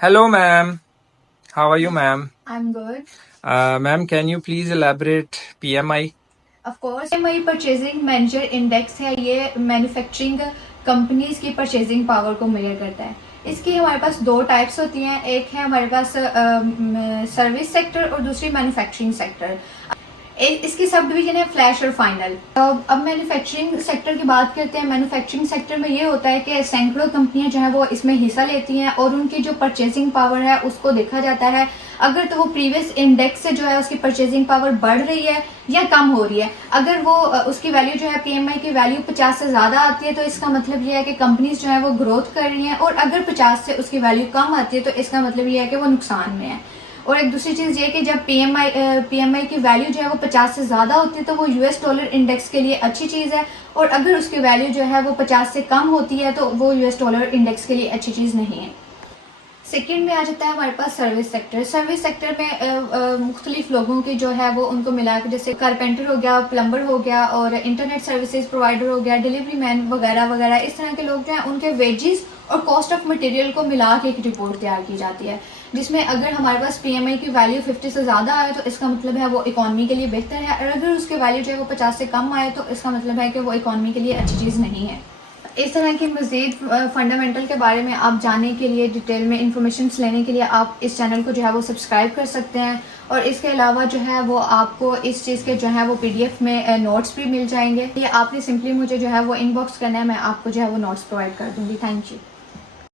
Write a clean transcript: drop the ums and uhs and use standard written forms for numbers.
Hello, ma'am. How are you, ma'am? I'm good. Ma'am, can you please elaborate PMI? Of course, PMI purchasing manager index है। ये manufacturing companies की purchasing power को major करता है। इसकी हमारे पास दो टाइप्स होती हैं। एक है हमारे पास सर्विस सेक्टर और दूसरी मैन्युफैक्चरिंग सेक्टर। इसकी सब डिवीजन है फ्लैश और फाइनल। अब मैन्युफैक्चरिंग सेक्टर की बात करते हैं। मैन्युफैक्चरिंग सेक्टर में ये होता है कि सैकड़ों कंपनियां जो है वो इसमें हिस्सा लेती हैं और उनकी जो परचेजिंग पावर है उसको देखा जाता है। अगर तो वो प्रीवियस इंडेक्स से जो है उसकी परचेजिंग पावर बढ़ रही है या कम हो रही है। अगर वो उसकी वैल्यू जो है पीएमआई की वैल्यू 50 से ज्यादा आती है तो इसका मतलब ये है कि कंपनीज जो है वो ग्रोथ कर रही हैं, और अगर 50 से उसकी वैल्यू कम आती है तो इसका मतलब ये है कि वो नुकसान में है। और एक दूसरी चीज ये कि जब पीएमआई की वैल्यू जो है वो 50 से ज्यादा होती है तो वो यूएस डॉलर इंडेक्स के लिए अच्छी चीज है, और अगर उसकी वैल्यू जो है वो 50 से कम होती है तो वो यूएस डॉलर इंडेक्स के लिए अच्छी चीज नहीं है। सेकेंड में आ जाता है हमारे पास सर्विस सेक्टर। सर्विस सेक्टर में मुख्तलिफ लोगों की जो है वो उनको मिला के, जैसे कारपेंटर हो गया, प्लम्बर हो गया, और इंटरनेट सर्विसेज प्रोवाइडर हो गया, डिलीवरी मैन वगैरह वगैरह, इस तरह के लोग जो हैं उनके वेजेस और कॉस्ट ऑफ मटेरियल को मिला के एक रिपोर्ट तैयार की जाती है, जिसमें अगर हमारे पास पीएमआई की वैल्यू 50 से ज़्यादा आए तो इसका मतलब है वो इकॉनमी के लिए बेहतर है, और अगर उसकी वैल्यू जो है वो 50 से कम आए तो इसका मतलब है कि वो इकॉनमी के लिए अच्छी चीज़ नहीं है। इस तरह की मज़ीद फंडामेंटल के बारे में आप जानने के लिए, डिटेल में इंफॉर्मेशन लेने के लिए आप इस चैनल को जो है वो सब्सक्राइब कर सकते हैं। और इसके अलावा जो है वो आपको इस चीज़ के जो है वो पीडीएफ में नोट्स भी मिल जाएंगे। ये आपने सिंपली मुझे जो है वो इनबॉक्स करना है, मैं आपको जो है वो नोट्स प्रोवाइड कर दूँगी। Thank you.